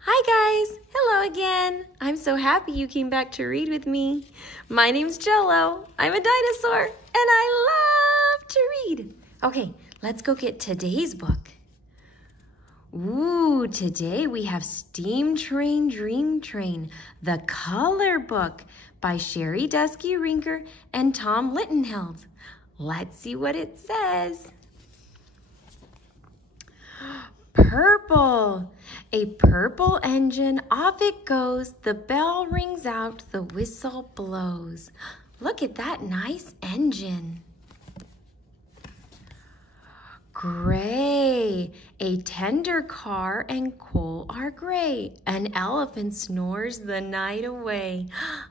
Hi guys, hello again. I'm so happy you came back to read with me. My name's Jello. I'm a dinosaur and I love to read. Okay, let's go get today's book. Ooh, today we have Steam Train, Dream Train, the color book by Sherry Dusky Rinker and Tom Littenheld. Let's see what it says. Purple. A purple engine, off it goes. The bell rings out, the whistle blows. Look at that nice engine. Gray. A tender car and coal are gray. An elephant snores the night away.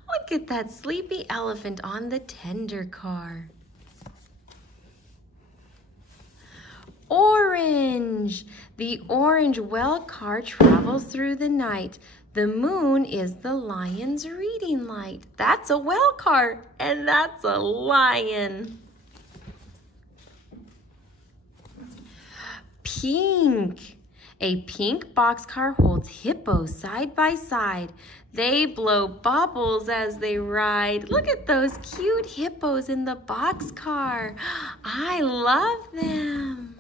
Look at that sleepy elephant on the tender car. Orange. The orange well car travels through the night. The moon is the lion's reading light. That's a well car, and that's a lion. Pink. A pink boxcar holds hippos side by side. They blow bubbles as they ride. Look at those cute hippos in the boxcar. I love them.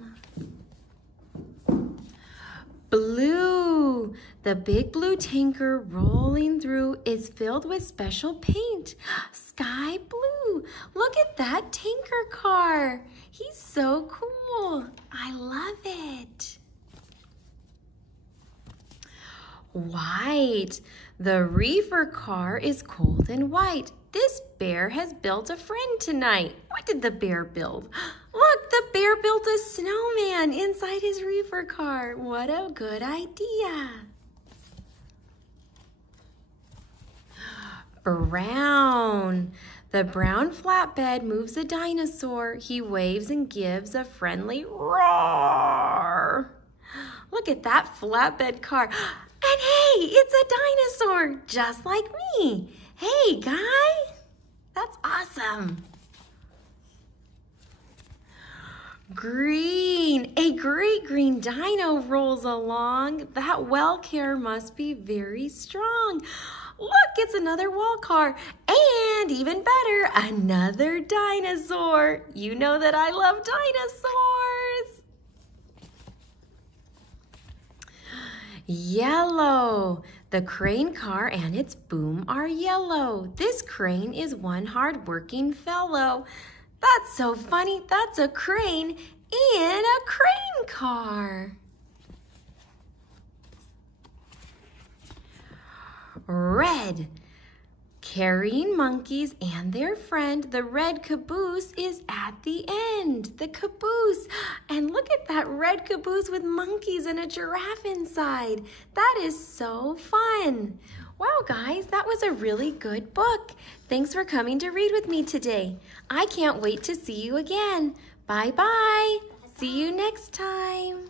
Blue. The big blue tanker rolling through is filled with special paint. Sky blue. Look at that tanker car. He's so cool. I love it. White. The reefer car is cold and white. This bear has built a friend tonight. What did the bear build? Look, the bear built a snowman inside his reefer car. What a good idea. Brown. The brown flatbed moves a dinosaur. He waves and gives a friendly roar. Look at that flatbed car. And hey, it's a dinosaur, just like me. Hey, guy. That's awesome. Green. A great green dino rolls along. That well care must be very strong. Look, it's another wall car. And even better, another dinosaur. You know that I love dinosaurs. Yellow. The crane car and its boom are yellow. This crane is one hard-working fellow. That's so funny. That's a crane in a crane car. Red. Carrying monkeys and their friend, the red caboose is at the end. The caboose. And look at that red caboose with monkeys and a giraffe inside. That is so fun. Wow, guys, that was a really good book. Thanks for coming to read with me today. I can't wait to see you again. Bye-bye. See you next time.